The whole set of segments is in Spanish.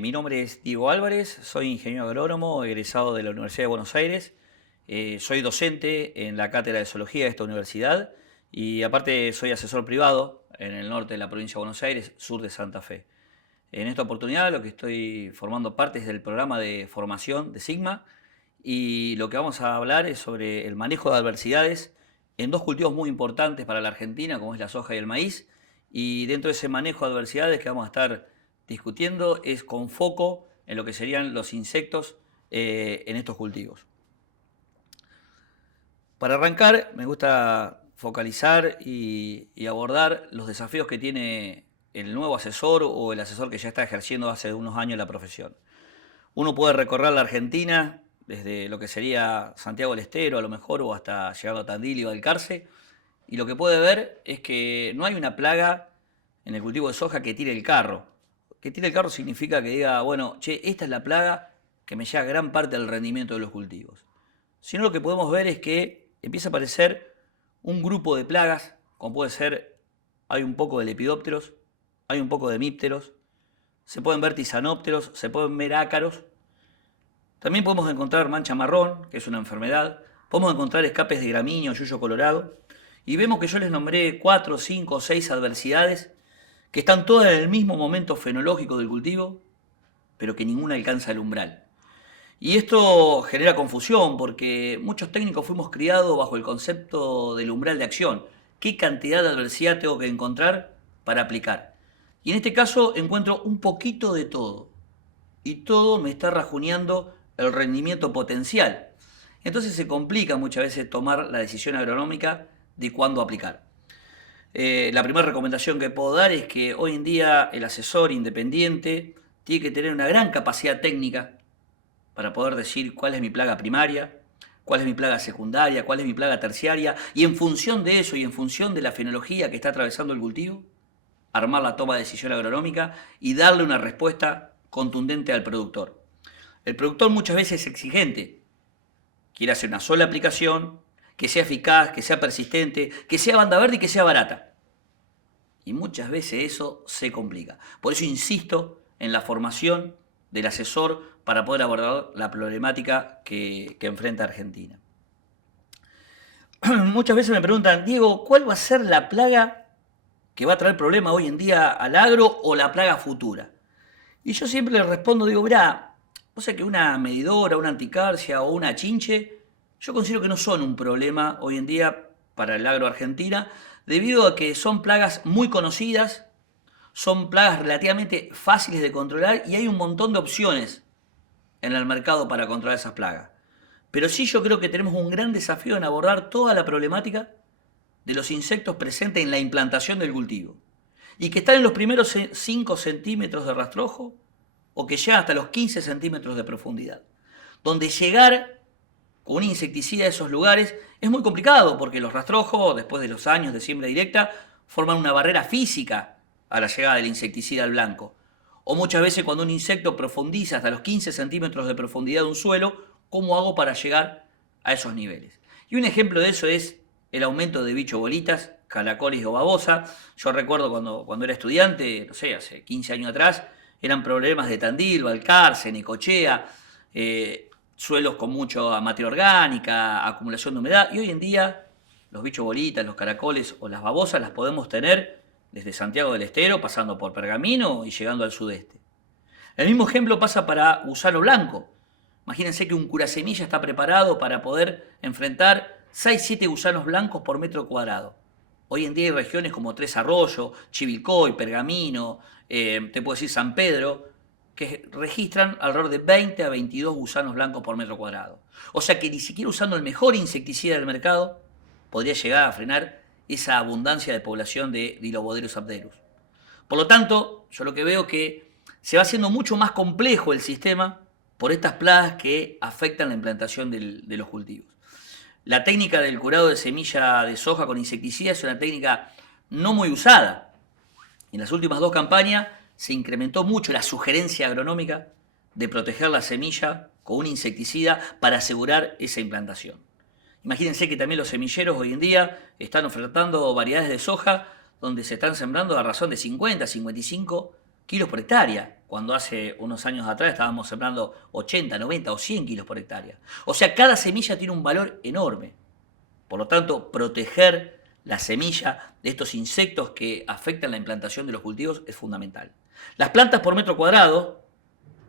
Mi nombre es Diego Álvarez, soy ingeniero agrónomo, egresado de la Universidad de Buenos Aires. Soy docente en la cátedra de zoología de esta universidad y aparte soy asesor privado en el norte de la provincia de Buenos Aires, sur de Santa Fe. En esta oportunidad lo que estoy formando parte es del programa de formación de Sigma y lo que vamos a hablar es sobre el manejo de adversidades en dos cultivos muy importantes para la Argentina, como es la soja y el maíz. Y dentro de ese manejo de adversidades que vamos a estar discutiendo es con foco en lo que serían los insectos en estos cultivos. Para arrancar, me gusta focalizar y abordar los desafíos que tiene el nuevo asesor o el asesor que ya está ejerciendo hace unos años la profesión. Uno puede recorrer la Argentina desde lo que sería Santiago del Estero a lo mejor o hasta llegando a Tandil y Balcarce, y lo que puede ver es que no hay una plaga en el cultivo de soja que tire el carro. Que tire el carro significa que diga, bueno, che, esta es la plaga que me lleva gran parte del rendimiento de los cultivos. Sino lo que podemos ver es que empieza a aparecer un grupo de plagas, como puede ser, hay un poco de lepidópteros, hay un poco de hemípteros, se pueden ver tisanópteros, se pueden ver ácaros. También podemos encontrar mancha marrón, que es una enfermedad. Podemos encontrar escapes de gramíneo, yuyo colorado. Y vemos que yo les nombré 4, 5 o 6 adversidades que están todas en el mismo momento fenológico del cultivo, pero que ninguna alcanza el umbral. Y esto genera confusión porque muchos técnicos fuimos criados bajo el concepto del umbral de acción. ¿Qué cantidad de adversidad tengo que encontrar para aplicar? Y en este caso encuentro un poquito de todo. Y todo me está rajuneando el rendimiento potencial. Entonces se complica muchas veces tomar la decisión agronómica de cuándo aplicar. La primera recomendación que puedo dar es que hoy en día el asesor independiente tiene que tener una gran capacidad técnica para poder decir cuál es mi plaga primaria, cuál es mi plaga secundaria, cuál es mi plaga terciaria, y en función de eso y en función de la fenología que está atravesando el cultivo, armar la toma de decisión agronómica y darle una respuesta contundente al productor. El productor muchas veces es exigente, quiere hacer una sola aplicación, que sea eficaz, que sea persistente, que sea banda verde y que sea barata. Y muchas veces eso se complica. Por eso insisto en la formación del asesor para poder abordar la problemática que enfrenta Argentina. Muchas veces me preguntan, Diego, ¿cuál va a ser la plaga que va a traer problema hoy en día al agro o la plaga futura? Y yo siempre les respondo, digo, mirá, o sea que una medidora, una anticarcia o una chinche, yo considero que no son un problema hoy en día para el agro argentina, debido a que son plagas muy conocidas, son plagas relativamente fáciles de controlar y hay un montón de opciones en el mercado para controlar esas plagas. Pero sí yo creo que tenemos un gran desafío en abordar toda la problemática de los insectos presentes en la implantación del cultivo. Y que están en los primeros 5 centímetros de rastrojo o que llegan hasta los 15 centímetros de profundidad. Donde llegar con un insecticida a esos lugares es muy complicado porque los rastrojos, después de los años de siembra directa, forman una barrera física a la llegada del insecticida al blanco. O muchas veces cuando un insecto profundiza hasta los 15 centímetros de profundidad de un suelo, ¿cómo hago para llegar a esos niveles? Y un ejemplo de eso es el aumento de bicho bolitas, caracoles o babosa. Yo recuerdo cuando era estudiante, no sé, hace 15 años atrás, eran problemas de Tandil, Balcarce, Necochea, suelos con mucha materia orgánica, acumulación de humedad, y hoy en día los bichos bolitas, los caracoles o las babosas las podemos tener desde Santiago del Estero, pasando por Pergamino y llegando al sudeste. El mismo ejemplo pasa para gusano blanco. Imagínense que un curasemilla está preparado para poder enfrentar 6-7 gusanos blancos por metro cuadrado. Hoy en día hay regiones como Tres Arroyos, Chivilcoy, Pergamino, te puedo decir San Pedro, que registran alrededor de 20 a 22 gusanos blancos por metro cuadrado. O sea que ni siquiera usando el mejor insecticida del mercado podría llegar a frenar esa abundancia de población de Diloboderus abderus. Por lo tanto, yo lo que veo es que se va haciendo mucho más complejo el sistema por estas plagas que afectan la implantación de los cultivos. La técnica del curado de semilla de soja con insecticida es una técnica no muy usada. En las últimas 2 campañas se incrementó mucho la sugerencia agronómica de proteger la semilla con un insecticida para asegurar esa implantación. Imagínense que también los semilleros hoy en día están ofertando variedades de soja donde se están sembrando a razón de 50, 55 kilos por hectárea, cuando hace unos años atrás estábamos sembrando 80, 90 o 100 kilos por hectárea. O sea, cada semilla tiene un valor enorme. Por lo tanto, proteger la semilla de estos insectos que afectan la implantación de los cultivos es fundamental. Las plantas por metro cuadrado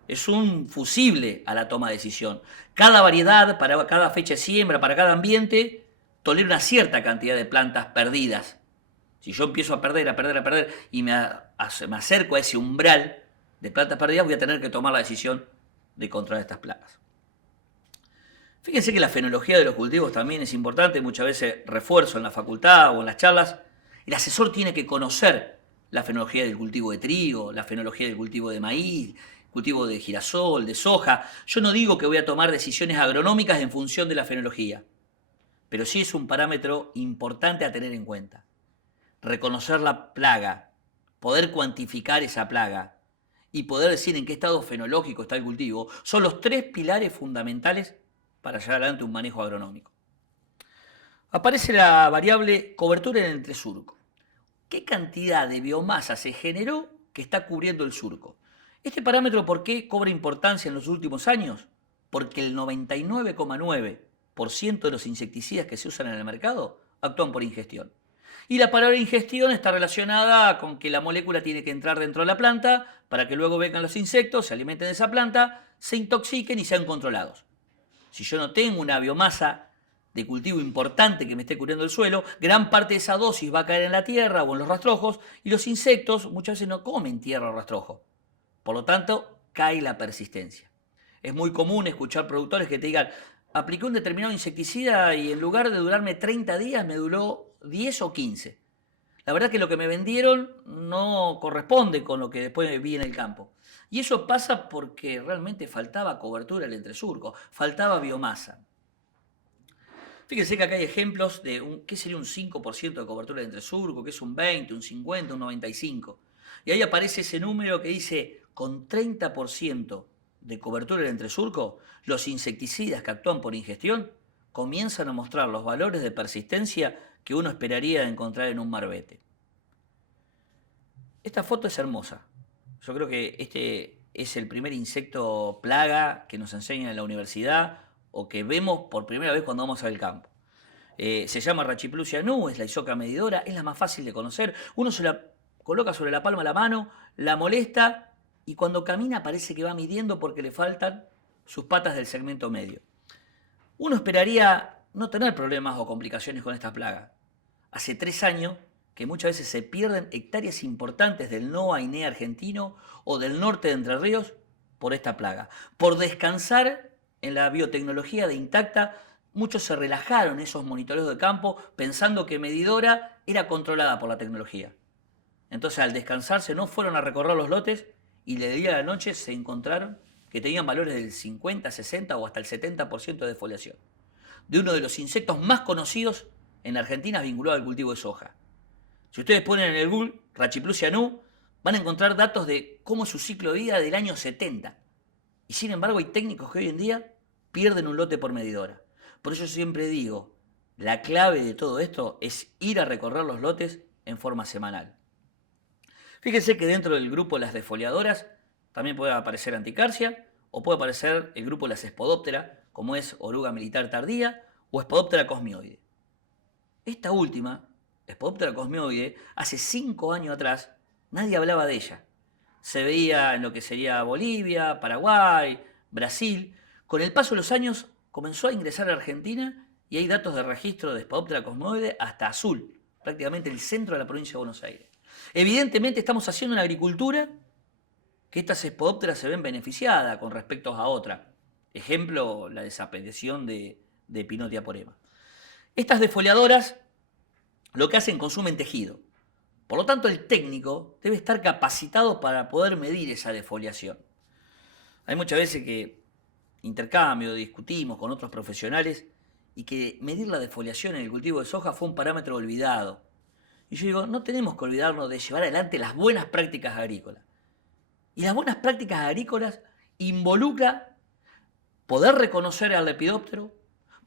es un fusible a la toma de decisión. Cada variedad, para cada fecha de siembra, para cada ambiente, tolera una cierta cantidad de plantas perdidas. Si yo empiezo a perder y me acerco a ese umbral de plantas perdidas, voy a tener que tomar la decisión de controlar estas plagas. Fíjense que la fenología de los cultivos también es importante, muchas veces refuerzo en la facultad o en las charlas. El asesor tiene que conocer la fenología del cultivo de trigo, la fenología del cultivo de maíz, cultivo de girasol, de soja. Yo no digo que voy a tomar decisiones agronómicas en función de la fenología, pero sí es un parámetro importante a tener en cuenta. Reconocer la plaga, poder cuantificar esa plaga y poder decir en qué estado fenológico está el cultivo, son los tres pilares fundamentales para llevar adelante un manejo agronómico. Aparece la variable cobertura en el entresurco. ¿Qué cantidad de biomasa se generó que está cubriendo el surco? Este parámetro, ¿por qué cobra importancia en los últimos años? Porque el 99,9% de los insecticidas que se usan en el mercado actúan por ingestión. Y la palabra ingestión está relacionada con que la molécula tiene que entrar dentro de la planta para que luego vengan los insectos, se alimenten de esa planta, se intoxiquen y sean controlados. Si yo no tengo una biomasa de cultivo importante que me esté cubriendo el suelo, gran parte de esa dosis va a caer en la tierra o en los rastrojos y los insectos muchas veces no comen tierra o rastrojo. Por lo tanto, cae la persistencia. Es muy común escuchar productores que te digan, apliqué un determinado insecticida y en lugar de durarme 30 días me duró 10 o 15. La verdad que lo que me vendieron no corresponde con lo que después vi en el campo. Y eso pasa porque realmente faltaba cobertura al entresurco, faltaba biomasa. Fíjense que acá hay ejemplos de qué sería un 5% de cobertura del entresurco, qué es un 20, un 50, un 95. Y ahí aparece ese número que dice, con 30% de cobertura del entresurco, los insecticidas que actúan por ingestión comienzan a mostrar los valores de persistencia que uno esperaría encontrar en un marbete. Esta foto es hermosa. Yo creo que este es el primer insecto plaga que nos enseñan en la universidad o que vemos por primera vez cuando vamos al campo. Se llama Rachiplusia nu, es la isoca medidora, es la más fácil de conocer. Uno se la coloca sobre la palma de la mano, la molesta y cuando camina parece que va midiendo porque le faltan sus patas del segmento medio. Uno esperaría no tener problemas o complicaciones con esta plaga. Hace 3 años que muchas veces se pierden hectáreas importantes del NOA INEA argentino o del norte de Entre Ríos por esta plaga. Por descansar en la biotecnología de Intacta, muchos se relajaron esos monitoreos de campo pensando que Medidora era controlada por la tecnología. Entonces al descansarse no fueron a recorrer los lotes y de día a la noche se encontraron que tenían valores del 50, 60 o hasta el 70% de defoliación. De uno de los insectos más conocidos en Argentina vinculado al cultivo de soja. Si ustedes ponen en el Google Rachiplusia nu, van a encontrar datos de cómo es su ciclo de vida del año 70. Y sin embargo hay técnicos que hoy en día pierden un lote por medidora. Por eso yo siempre digo, la clave de todo esto es ir a recorrer los lotes en forma semanal. Fíjense que dentro del grupo de las defoliadoras también puede aparecer Anticarcia o puede aparecer el grupo de las Spodoptera, como es Oruga militar tardía o Spodoptera cosmioide. Esta última, Spodoptera cosmioide, hace 5 años atrás nadie hablaba de ella. Se veía en lo que sería Bolivia, Paraguay, Brasil. Con el paso de los años comenzó a ingresar a Argentina y hay datos de registro de Spodoptera cosmioide hasta Azul, prácticamente el centro de la provincia de Buenos Aires. Evidentemente estamos haciendo una agricultura que estas Spodopteras se ven beneficiadas con respecto a otra. Ejemplo, la desaparición de Pinotia porema. Estas defoliadoras lo que hacen consumen tejido. Por lo tanto, el técnico debe estar capacitado para poder medir esa defoliación. Hay muchas veces que intercambio, discutimos con otros profesionales y que medir la defoliación en el cultivo de soja fue un parámetro olvidado. Y yo digo, no tenemos que olvidarnos de llevar adelante las buenas prácticas agrícolas. Y las buenas prácticas agrícolas involucran poder reconocer al lepidóptero,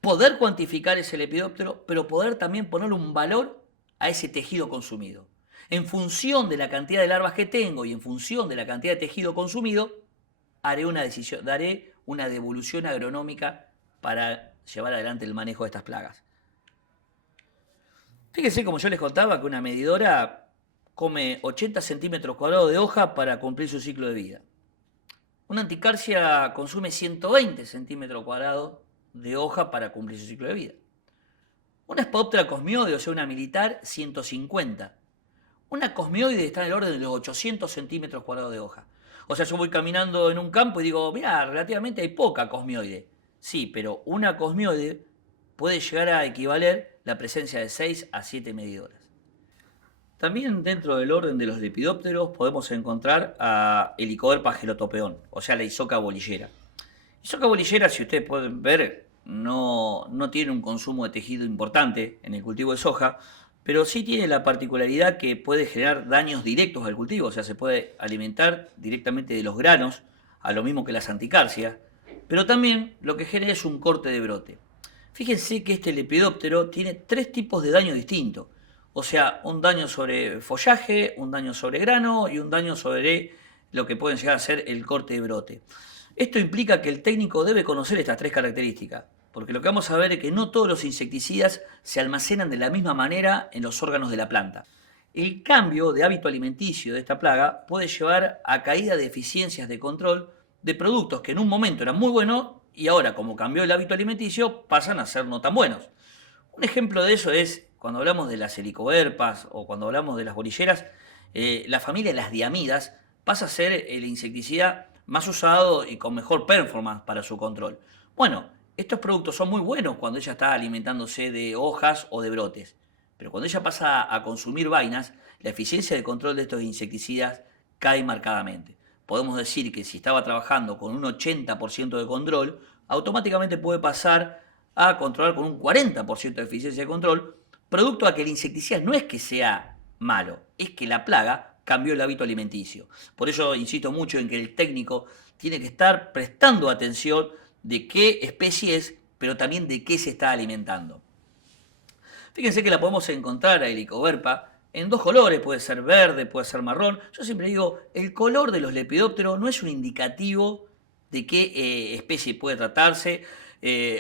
poder cuantificar ese lepidóptero, pero poder también ponerle un valor a ese tejido consumido. En función de la cantidad de larvas que tengo y en función de la cantidad de tejido consumido, haré una decisión, daré una devolución agronómica para llevar adelante el manejo de estas plagas. Fíjense, como yo les contaba, que una medidora come 80 centímetros cuadrados de hoja para cumplir su ciclo de vida. Una anticarcia consume 120 centímetros cuadrados de hoja para cumplir su ciclo de vida. Una Sphaeroptera cosmioide, o sea, una militar, 150. Una cosmioide está en el orden de los 800 centímetros cuadrados de hoja. O sea, yo voy caminando en un campo y digo, mira, relativamente hay poca cosmioide. Sí, pero una cosmioide puede llegar a equivaler la presencia de 6 a 7 medidoras. También dentro del orden de los lepidópteros podemos encontrar a Helicoverpa gelotopeón, o sea, la Isoca bolillera. Isoca bolillera, si ustedes pueden ver, no tiene un consumo de tejido importante en el cultivo de soja, pero sí tiene la particularidad que puede generar daños directos al cultivo, o sea, se puede alimentar directamente de los granos, a lo mismo que las anticarcias, pero también lo que genera es un corte de brote. Fíjense que este lepidóptero tiene 3 tipos de daño distintos, o sea, un daño sobre follaje, un daño sobre grano y un daño sobre lo que pueden llegar a ser el corte de brote. Esto implica que el técnico debe conocer estas 3 características, porque lo que vamos a ver es que no todos los insecticidas se almacenan de la misma manera en los órganos de la planta. El cambio de hábito alimenticio de esta plaga puede llevar a caída de eficiencias de control de productos que en un momento eran muy buenos y ahora, como cambió el hábito alimenticio, pasan a ser no tan buenos. Un ejemplo de eso es cuando hablamos de las helicoverpas o cuando hablamos de las bolilleras, la familia de las diamidas pasa a ser el insecticida más usado y con mejor performance para su control. Bueno, estos productos son muy buenos cuando ella está alimentándose de hojas o de brotes, pero cuando ella pasa a consumir vainas, la eficiencia de control de estos insecticidas cae marcadamente. Podemos decir que si estaba trabajando con un 80% de control, automáticamente puede pasar a controlar con un 40% de eficiencia de control, producto a que el insecticida no es que sea malo, es que la plaga cambió el hábito alimenticio. Por eso insisto mucho en que el técnico tiene que estar prestando atención de qué especie es, pero también de qué se está alimentando. Fíjense que la podemos encontrar a Helicoverpa en 2 colores, puede ser verde, puede ser marrón. Yo siempre digo, el color de los lepidópteros no es un indicativo de qué especie puede tratarse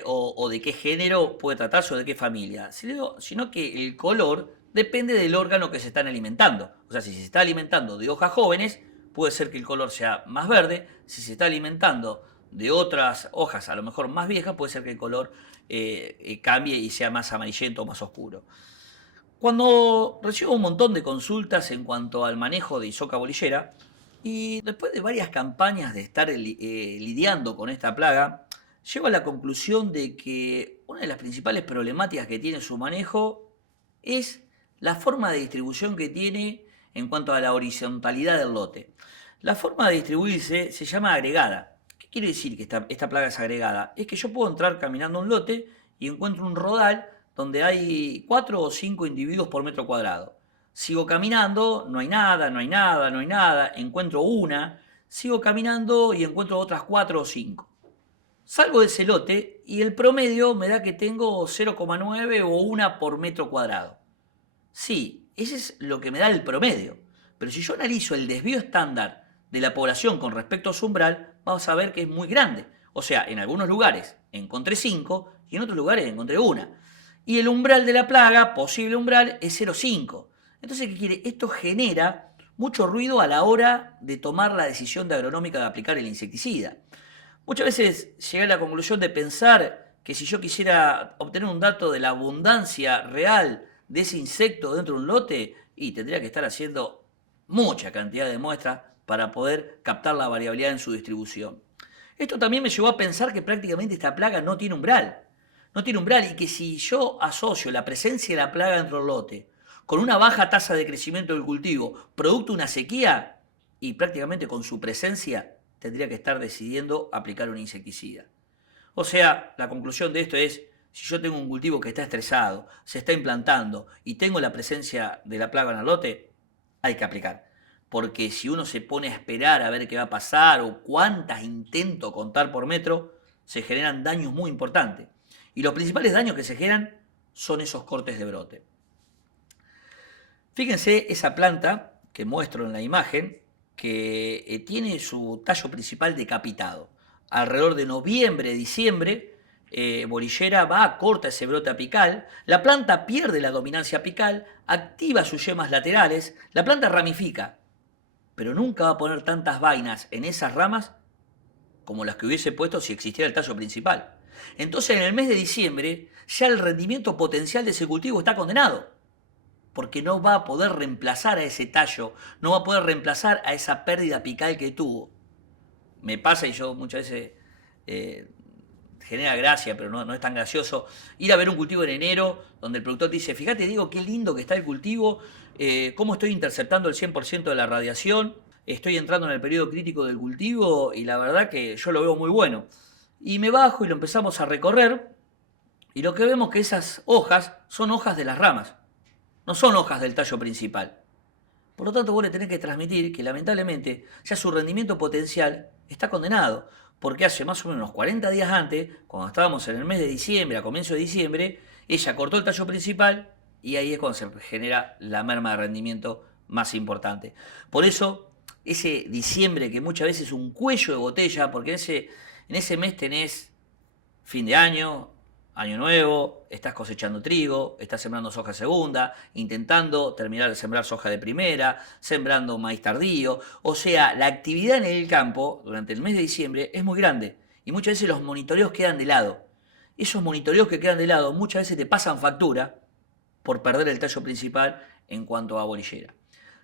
o de qué género puede tratarse o de qué familia, sino que el color depende del órgano que se están alimentando. O sea, si se está alimentando de hojas jóvenes, puede ser que el color sea más verde. Si se está alimentando de otras hojas, a lo mejor más viejas, puede ser que el color cambie y sea más amarillento o más oscuro. Cuando recibo un montón de consultas en cuanto al manejo de Isoca bolillera, y después de varias campañas de estar lidiando con esta plaga, llego a la conclusión de que una de las principales problemáticas que tiene su manejo es la forma de distribución que tiene en cuanto a la horizontalidad del lote. La forma de distribuirse se llama agregada. ¿Qué quiere decir que esta plaga es agregada? Es que yo puedo entrar caminando un lote y encuentro un rodal donde hay 4 o 5 individuos por metro cuadrado. Sigo caminando, no hay nada, no hay nada, no hay nada, encuentro una, sigo caminando y encuentro otras 4 o 5. Salgo de ese lote y el promedio me da que tengo 0,9 o 1 por metro cuadrado. Sí, ese es lo que me da el promedio. Pero si yo analizo el desvío estándar de la población con respecto a su umbral, vamos a ver que es muy grande. O sea, en algunos lugares encontré 5 y en otros lugares encontré 1. Y el umbral de la plaga, posible umbral, es 0,5. Entonces, ¿qué quiere? Esto genera mucho ruido a la hora de tomar la decisión de agronómica de aplicar el insecticida. Muchas veces llegué a la conclusión de pensar que si yo quisiera obtener un dato de la abundancia real de ese insecto dentro de un lote, y tendría que estar haciendo mucha cantidad de muestras para poder captar la variabilidad en su distribución. Esto también me llevó a pensar que prácticamente esta plaga no tiene umbral. No tiene umbral y que si yo asocio la presencia de la plaga dentro del lote con una baja tasa de crecimiento del cultivo, producto de una sequía, y prácticamente con su presencia tendría que estar decidiendo aplicar un insecticida. O sea, la conclusión de esto es, si yo tengo un cultivo que está estresado, se está implantando y tengo la presencia de la plaga en el lote, hay que aplicar. Porque si uno se pone a esperar a ver qué va a pasar o cuántas intento contar por metro, se generan daños muy importantes. Y los principales daños que se generan son esos cortes de brote. Fíjense esa planta que muestro en la imagen, que tiene su tallo principal decapitado. Alrededor de noviembre, diciembre, bolillera va, corta ese brote apical, la planta pierde la dominancia apical, activa sus yemas laterales, la planta ramifica, pero nunca va a poner tantas vainas en esas ramas como las que hubiese puesto si existiera el tallo principal. Entonces en el mes de diciembre ya el rendimiento potencial de ese cultivo está condenado, porque no va a poder reemplazar a ese tallo, no va a poder reemplazar a esa pérdida apical que tuvo. Me pasa, y yo muchas veces genera gracia, pero no es tan gracioso, ir a ver un cultivo en enero donde el productor dice, fíjate Diego, qué lindo que está el cultivo, cómo estoy interceptando el 100% de la radiación, estoy entrando en el periodo crítico del cultivo y la verdad que yo lo veo muy bueno. Y me bajo y lo empezamos a recorrer y lo que vemos que esas hojas son hojas de las ramas, no son hojas del tallo principal. Por lo tanto, vos le tenés que transmitir que lamentablemente ya su rendimiento potencial está condenado, porque hace más o menos 40 días antes, cuando estábamos en el mes de diciembre, a comienzo de diciembre, ella cortó el tallo principal y ahí es cuando se genera la merma de rendimiento más importante. Por eso, ese diciembre que muchas veces es un cuello de botella, porque en ese mes tenés fin de año, año nuevo, estás cosechando trigo, estás sembrando soja segunda, intentando terminar de sembrar soja de primera, sembrando maíz tardío. O sea, la actividad en el campo durante el mes de diciembre es muy grande y muchas veces los monitoreos quedan de lado. Esos monitoreos que quedan de lado muchas veces te pasan factura por perder el tallo principal en cuanto a bolillera.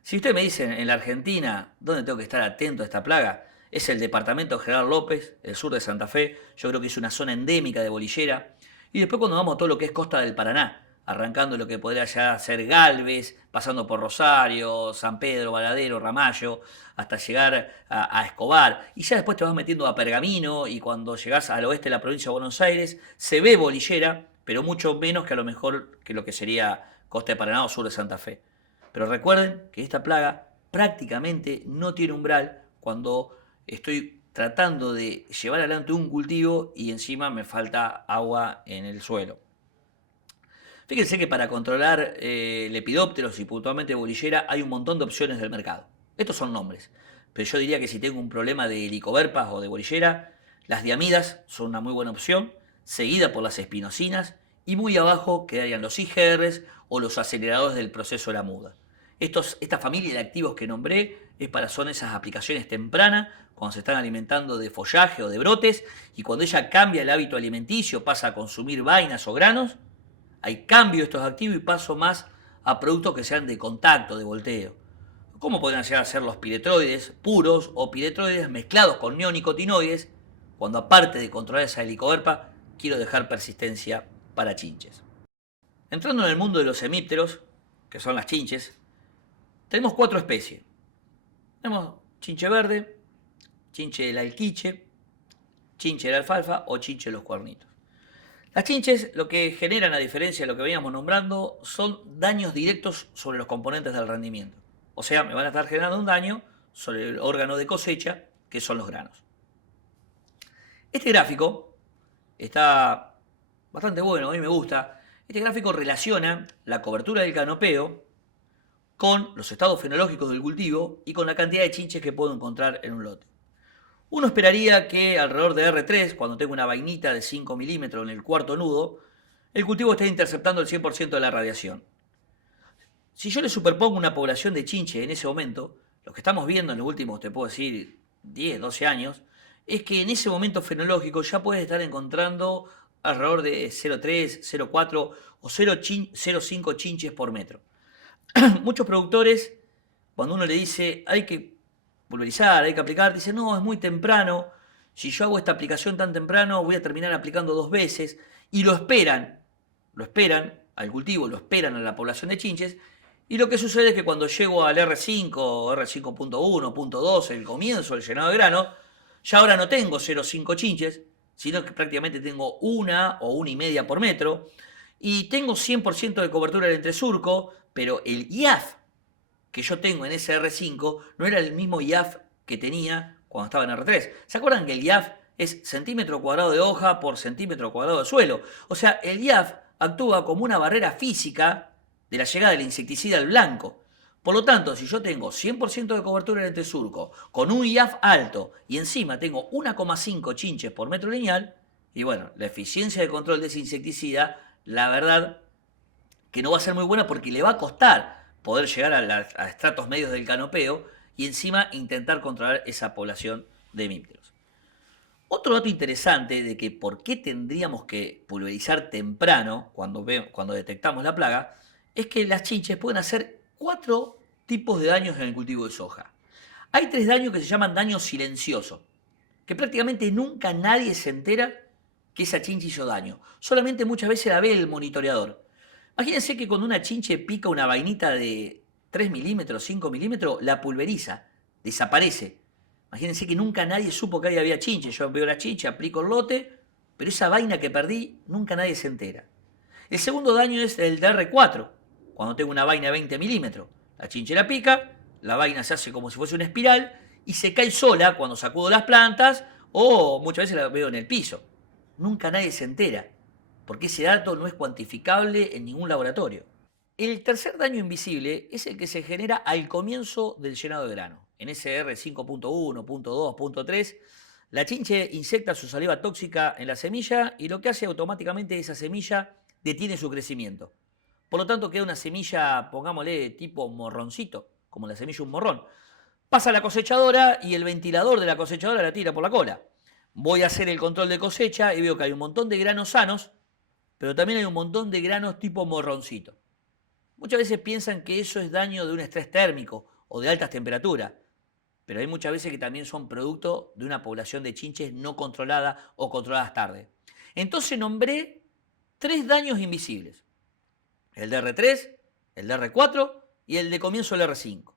Si usted me dice en la Argentina, ¿dónde tengo que estar atento a esta plaga? Es el departamento General López, el sur de Santa Fe. Yo creo que es una zona endémica de bolillera. Y después cuando vamos a todo lo que es costa del Paraná, arrancando lo que podría ya ser Galvez, pasando por Rosario, San Pedro, Varadero, Ramallo, hasta llegar a Escobar. Y ya después te vas metiendo a Pergamino y cuando llegás al oeste de la provincia de Buenos Aires, se ve bolillera, pero mucho menos que a lo mejor que lo que sería costa de Paraná o sur de Santa Fe. Pero recuerden que esta plaga prácticamente no tiene umbral cuando estoy tratando de llevar adelante un cultivo y encima me falta agua en el suelo. Fíjense que para controlar lepidópteros y puntualmente bolillera hay un montón de opciones del mercado. Estos son nombres, pero yo diría que si tengo un problema de helicoverpas o de bolillera, las diamidas son una muy buena opción, seguida por las espinocinas y muy abajo quedarían los IGRs o los aceleradores del proceso de la muda. Esta familia de activos que nombré son esas aplicaciones tempranas, cuando se están alimentando de follaje o de brotes, y cuando ella cambia el hábito alimenticio, pasa a consumir vainas o granos, hay cambio de estos activos y paso más a productos que sean de contacto, de volteo. ¿Cómo podrían llegar a ser los piretroides puros o piretroides mezclados con neonicotinoides, cuando aparte de controlar esa helicoverpa, quiero dejar persistencia para chinches? Entrando en el mundo de los hemípteros, que son las chinches, tenemos 4 especies. Tenemos chinche verde, chinche del alquiche, chinche de la alfalfa o chinche de los cuernitos. Las chinches lo que generan, a diferencia de lo que veníamos nombrando, son daños directos sobre los componentes del rendimiento. O sea, me van a estar generando un daño sobre el órgano de cosecha, que son los granos. Este gráfico está bastante bueno, a mí me gusta. Este gráfico relaciona la cobertura del canopeo con los estados fenológicos del cultivo y con la cantidad de chinches que puedo encontrar en un lote. Uno esperaría que alrededor de R3, cuando tengo una vainita de 5 milímetros en el cuarto nudo, el cultivo esté interceptando el 100% de la radiación. Si yo le superpongo una población de chinches en ese momento, lo que estamos viendo en los últimos, te puedo decir, 10, 12 años, es que en ese momento fenológico ya puedes estar encontrando alrededor de 0,3, 0,4 o 0,5 chinches por metro. Muchos productores, cuando uno le dice hay que pulverizar, hay que aplicar, dicen no, es muy temprano, si yo hago esta aplicación tan temprano voy a terminar aplicando 2 veces, y lo esperan al cultivo, lo esperan a la población de chinches, y lo que sucede es que cuando llego al R5, R5.1, .2, el comienzo del llenado de grano, ya ahora no tengo 0,5 chinches, sino que prácticamente tengo 1 o 1,5 por metro, y tengo 100% de cobertura del entresurco, pero el IAF que yo tengo en ese R5 no era el mismo IAF que tenía cuando estaba en R3. ¿Se acuerdan que el IAF es centímetro cuadrado de hoja por centímetro cuadrado de suelo. O sea, el IAF actúa como una barrera física de la llegada del insecticida al blanco. Por lo tanto, si yo tengo 100% de cobertura en este surco, con un IAF alto y encima tengo 1,5 chinches por metro lineal, y bueno, la eficiencia de control de ese insecticida, la verdad que no va a ser muy buena porque le va a costar poder llegar a estratos medios del canopeo y encima intentar controlar esa población de hemípteros. Otro dato interesante de que por qué tendríamos que pulverizar temprano cuando detectamos la plaga es que las chinches pueden hacer 4 tipos de daños en el cultivo de soja. Hay 3 daños que se llaman daño silencioso, que prácticamente nunca nadie se entera que esa chinche hizo daño. Solamente muchas veces la ve el monitoreador. Imagínense que cuando una chinche pica una vainita de 3 milímetros, 5 milímetros, la pulveriza, desaparece. Imagínense que nunca nadie supo que ahí había chinche. Yo veo la chinche, aplico el lote, pero esa vaina que perdí, nunca nadie se entera. El segundo daño es el DR4, cuando tengo una vaina de 20 milímetros. La chinche la pica, la vaina se hace como si fuese una espiral y se cae sola cuando sacudo las plantas o muchas veces la veo en el piso. Nunca nadie se entera, porque ese dato no es cuantificable en ningún laboratorio. El tercer daño invisible es el que se genera al comienzo del llenado de grano. En SR 5.1, .2, .3, la chinche inyecta su saliva tóxica en la semilla y lo que hace automáticamente esa semilla detiene su crecimiento. Por lo tanto, queda una semilla, pongámosle, tipo morroncito, como la semilla de un morrón. Pasa a la cosechadora y el ventilador de la cosechadora la tira por la cola. Voy a hacer el control de cosecha y veo que hay un montón de granos sanos, pero también hay un montón de granos tipo morroncito. Muchas veces piensan que eso es daño de un estrés térmico o de altas temperaturas, pero hay muchas veces que también son producto de una población de chinches no controlada o controladas tarde. Entonces nombré 3 daños invisibles: el DR3, el DR4 y el de comienzo del R5.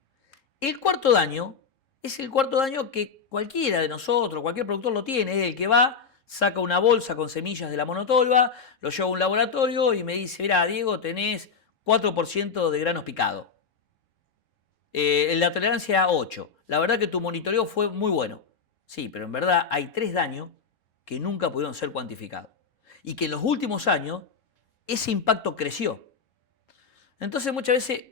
El cuarto daño es el cuarto daño que cualquiera de nosotros, cualquier productor lo tiene, es el que va, saca una bolsa con semillas de la monotolva, lo lleva a un laboratorio y me dice: mirá, Diego, tenés 4% de granos picados. La tolerancia 8. La verdad que tu monitoreo fue muy bueno. Sí, pero en verdad hay 3 daños que nunca pudieron ser cuantificados. Y que en los últimos años ese impacto creció. Entonces muchas veces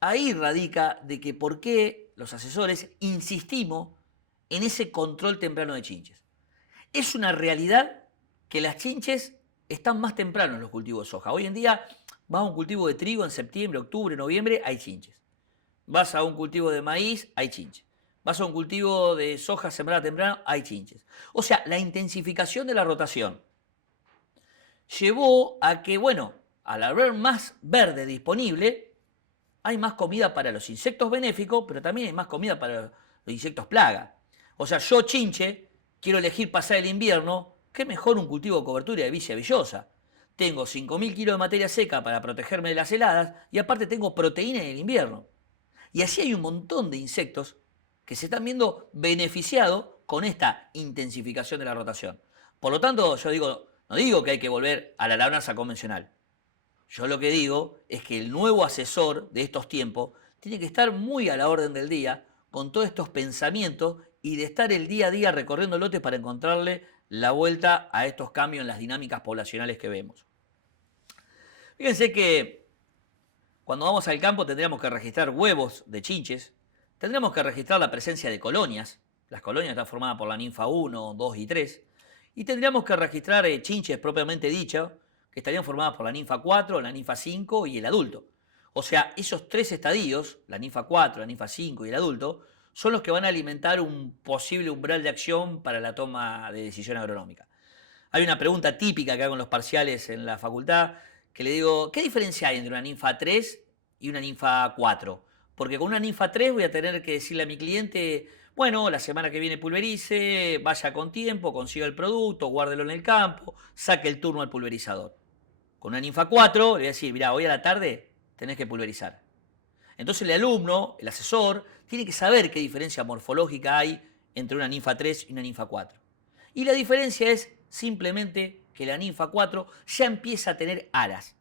ahí radica de que por qué los asesores insistimos en ese control temprano de chinches. Es una realidad que las chinches están más temprano en los cultivos de soja. Hoy en día vas a un cultivo de trigo en septiembre, octubre, noviembre, hay chinches. Vas a un cultivo de maíz, hay chinches. Vas a un cultivo de soja sembrada temprano, hay chinches. O sea, la intensificación de la rotación llevó a que, bueno, al haber más verde disponible, hay más comida para los insectos benéficos, pero también hay más comida para los insectos plaga. O sea, yo chinche, quiero elegir pasar el invierno, qué mejor un cultivo de cobertura de vicia villosa. Tengo 5.000 kilos de materia seca para protegerme de las heladas y aparte tengo proteína en el invierno. Y así hay un montón de insectos que se están viendo beneficiados con esta intensificación de la rotación. Por lo tanto, yo digo, no digo que hay que volver a la labranza convencional. Yo lo que digo es que el nuevo asesor de estos tiempos tiene que estar muy a la orden del día con todos estos pensamientos y de estar el día a día recorriendo lotes para encontrarle la vuelta a estos cambios en las dinámicas poblacionales que vemos. Fíjense que cuando vamos al campo tendríamos que registrar huevos de chinches, tendríamos que registrar la presencia de colonias. Las colonias están formadas por la ninfa 1, 2 y 3. Y tendríamos que registrar chinches propiamente dichas, que estarían formadas por la ninfa 4, la ninfa 5 y el adulto. O sea, esos 3 estadios, la ninfa 4, la ninfa 5 y el adulto, son los que van a alimentar un posible umbral de acción para la toma de decisión agronómica. Hay una pregunta típica que hago en los parciales en la facultad, que le digo, ¿qué diferencia hay entre una ninfa 3 y una ninfa 4? Porque con una ninfa 3 voy a tener que decirle a mi cliente, bueno, la semana que viene pulverice, vaya con tiempo, consiga el producto, guárdelo en el campo, saque el turno al pulverizador. Con una ninfa 4 le voy a decir, mirá, hoy a la tarde tenés que pulverizar. Entonces el alumno, el asesor, tiene que saber qué diferencia morfológica hay entre una ninfa 3 y una ninfa 4. Y la diferencia es simplemente que la ninfa 4 ya empieza a tener alas.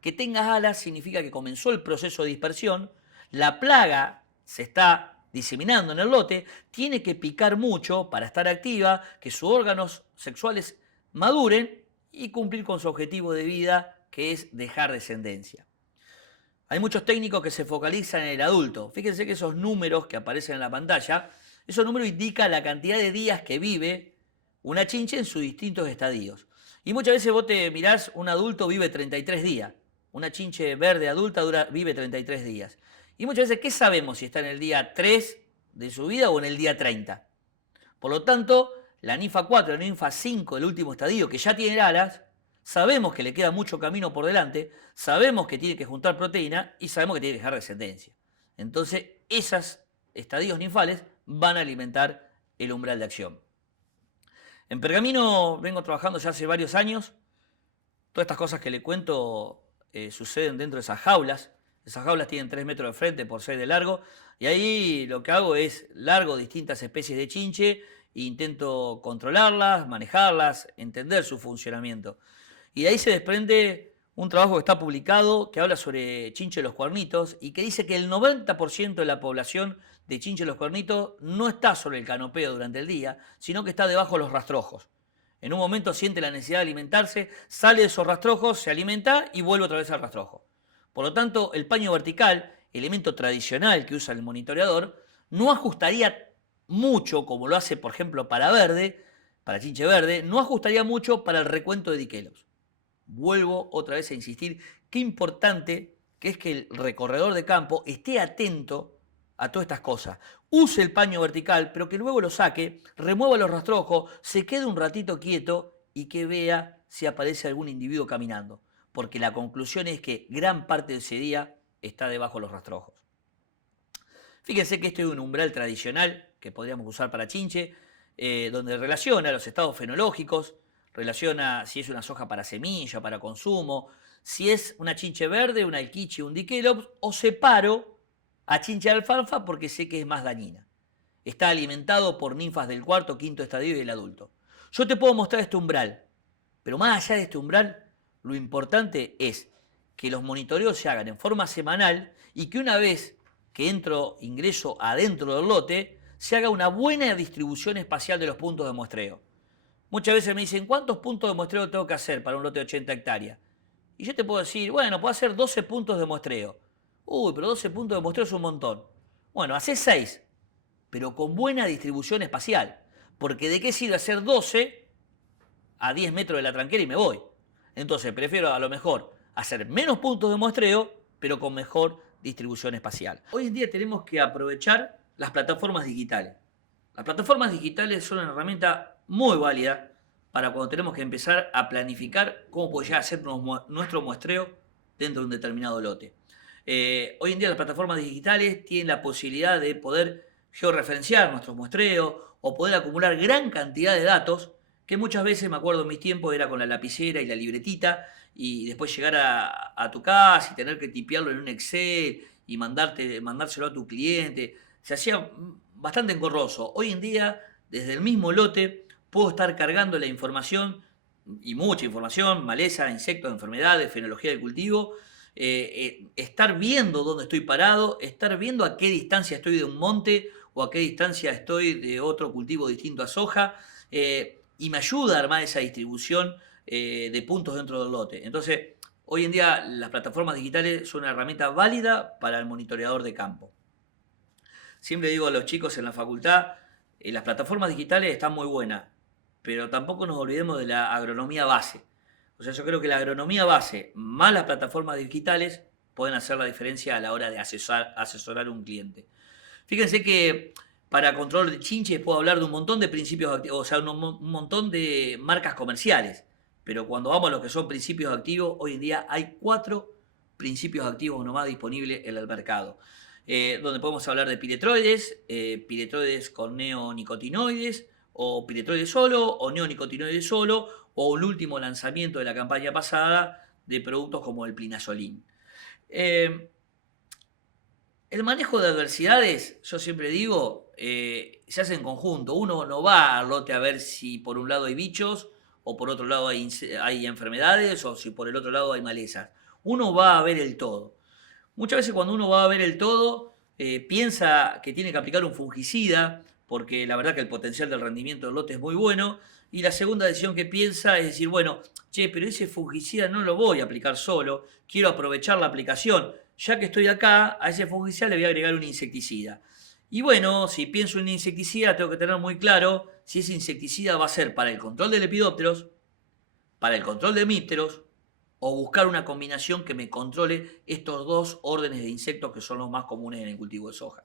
Que tengas alas significa que comenzó el proceso de dispersión, la plaga se está diseminando en el lote, tiene que picar mucho para estar activa, que sus órganos sexuales maduren y cumplir con su objetivo de vida, que es dejar descendencia. Hay muchos técnicos que se focalizan en el adulto. Fíjense que esos números que aparecen en la pantalla, esos números indican la cantidad de días que vive una chinche en sus distintos estadios. Y muchas veces vos te mirás, un adulto vive 33 días. Una chinche verde adulta vive 33 días. Y muchas veces, ¿qué sabemos si está en el día 3 de su vida o en el día 30? Por lo tanto, la ninfa 4, la ninfa 5, el último estadio, que ya tiene alas, sabemos que le queda mucho camino por delante, sabemos que tiene que juntar proteína y sabemos que tiene que dejar descendencia. Entonces, esos estadios ninfales van a alimentar el umbral de acción. En Pergamino vengo trabajando ya hace varios años. Todas estas cosas que le cuento suceden dentro de esas jaulas. Esas jaulas tienen 3 metros de frente por 6 de largo. Y ahí lo que hago es largo distintas especies de chinche e intento controlarlas, manejarlas, entender su funcionamiento. Y de ahí se desprende un trabajo que está publicado que habla sobre chinche de los cuernitos y que dice que el 90% de la población de chinche de los cuernitos no está sobre el canopeo durante el día, sino que está debajo de los rastrojos. En un momento siente la necesidad de alimentarse, sale de esos rastrojos, se alimenta y vuelve otra vez al rastrojo. Por lo tanto, el paño vertical, elemento tradicional que usa el monitoreador, no ajustaría mucho, como lo hace, por ejemplo, para verde, para chinche verde, no ajustaría mucho para el recuento de diquelos. Vuelvo otra vez a insistir, qué importante que es que el recorredor de campo esté atento a todas estas cosas. Use el paño vertical, pero que luego lo saque, remueva los rastrojos, se quede un ratito quieto y que vea si aparece algún individuo caminando. Porque la conclusión es que gran parte de ese día está debajo de los rastrojos. Fíjense que este es un umbral tradicional que podríamos usar para chinche, donde relaciona los estados fenológicos, relaciona si es una soja para semilla, para consumo, si es una chinche verde, una alquiche, un diquelops, o separo a chinche de alfalfa porque sé que es más dañina. Está alimentado por ninfas del cuarto, quinto estadio y del adulto. Yo te puedo mostrar este umbral, pero más allá de este umbral, lo importante es que los monitoreos se hagan en forma semanal y que una vez que ingreso adentro del lote, se haga una buena distribución espacial de los puntos de muestreo. Muchas veces me dicen, ¿cuántos puntos de muestreo tengo que hacer para un lote de 80 hectáreas? Y yo te puedo decir, bueno, puedo hacer 12 puntos de muestreo. Uy, pero 12 puntos de muestreo es un montón. Bueno, hacé 6, pero con buena distribución espacial. Porque ¿de qué sirve hacer 12 a 10 metros de la tranquera y me voy? Entonces prefiero a lo mejor hacer menos puntos de muestreo, pero con mejor distribución espacial. Hoy en día tenemos que aprovechar las plataformas digitales. Las plataformas digitales son una herramienta muy válida para cuando tenemos que empezar a planificar cómo puede llegar a ser nuestro muestreo dentro de un determinado lote. Hoy en día las plataformas digitales tienen la posibilidad de poder georreferenciar nuestros muestreos o poder acumular gran cantidad de datos que muchas veces, me acuerdo en mis tiempos, era con la lapicera y la libretita y después llegar a tu casa y tener que tipearlo en un Excel y mandárselo a tu cliente. Se hacía bastante engorroso. Hoy en día, desde el mismo lote, puedo estar cargando la información, y mucha información, maleza, insectos, enfermedades, fenología del cultivo, estar viendo dónde estoy parado, estar viendo a qué distancia estoy de un monte o a qué distancia estoy de otro cultivo distinto a soja, y me ayuda a armar esa distribución de puntos dentro del lote. Entonces, hoy en día las plataformas digitales son una herramienta válida para el monitoreador de campo. Siempre digo a los chicos en la facultad, las plataformas digitales están muy buenas, pero tampoco nos olvidemos de la agronomía base. O sea, yo creo que la agronomía base más las plataformas digitales pueden hacer la diferencia a la hora de asesorar a un cliente. Fíjense que para control de chinches puedo hablar de un montón de principios activos, o sea, un montón de marcas comerciales, pero cuando vamos a lo que son principios activos, hoy en día hay 4 principios activos nomás disponibles en el mercado. Donde podemos hablar de piretroides, piretroides con neonicotinoides, o piretroides solo, o neonicotinoides solo, o el último lanzamiento de la campaña pasada de productos como el plinazolín. El manejo de adversidades, yo siempre digo, se hace en conjunto. Uno no va al lote a ver si por un lado hay bichos, o por otro lado hay enfermedades, o si por el otro lado hay malezas. Uno va a ver el todo. Muchas veces cuando uno va a ver el todo, piensa que tiene que aplicar un fungicida, porque la verdad que el potencial del rendimiento del lote es muy bueno. Y la segunda decisión que piensa es decir, bueno, che, pero ese fungicida no lo voy a aplicar solo, quiero aprovechar la aplicación. Ya que estoy acá, a ese fungicida le voy a agregar un insecticida. Y bueno, si pienso en un insecticida, tengo que tener muy claro si ese insecticida va a ser para el control de lepidópteros, para el control de hemípteros, o buscar una combinación que me controle estos dos órdenes de insectos que son los más comunes en el cultivo de soja.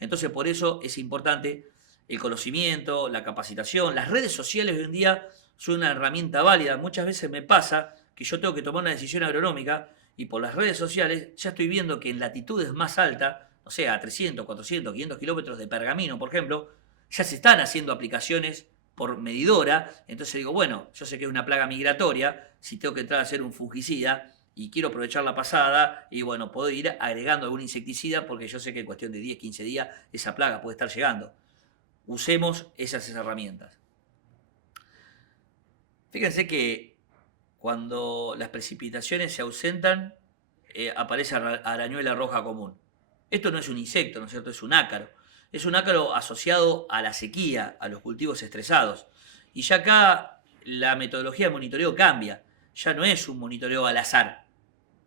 Entonces, por eso es importante el conocimiento, la capacitación. Las redes sociales hoy en día son una herramienta válida. Muchas veces me pasa que yo tengo que tomar una decisión agronómica y por las redes sociales ya estoy viendo que en latitudes más altas, o sea, a 300, 400, 500 kilómetros de Pergamino, por ejemplo, ya se están haciendo aplicaciones por medidora. Entonces digo, bueno, yo sé que es una plaga migratoria, si tengo que entrar a hacer un fungicida y quiero aprovechar la pasada, y bueno, puedo ir agregando algún insecticida porque yo sé que en cuestión de 10, 15 días esa plaga puede estar llegando. Usemos esas herramientas. Fíjense que cuando las precipitaciones se ausentan, aparece arañuela roja común. Esto no es un insecto, ¿no es cierto? Es un ácaro. Es un ácaro asociado a la sequía, a los cultivos estresados. Y ya acá la metodología de monitoreo cambia. Ya no es un monitoreo al azar,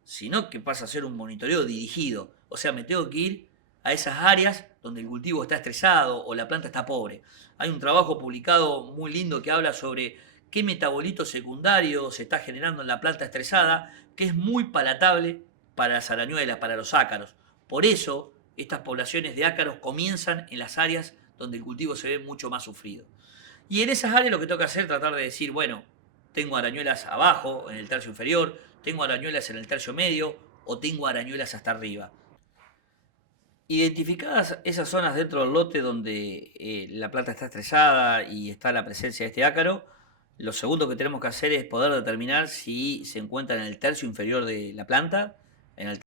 sino que pasa a ser un monitoreo dirigido. O sea, me tengo que ir a esas áreas donde el cultivo está estresado o la planta está pobre. Hay un trabajo publicado muy lindo que habla sobre qué metabolito secundario se está generando en la planta estresada, que es muy palatable para las arañuelas, para los ácaros. Por eso, estas poblaciones de ácaros comienzan en las áreas donde el cultivo se ve mucho más sufrido. Y en esas áreas lo que tengo que hacer es tratar de decir, bueno, tengo arañuelas abajo, en el tercio inferior, tengo arañuelas en el tercio medio o tengo arañuelas hasta arriba. Identificadas esas zonas dentro del lote donde la planta está estresada y está la presencia de este ácaro, lo segundo que tenemos que hacer es poder determinar si se encuentra en el tercio inferior de la planta, en el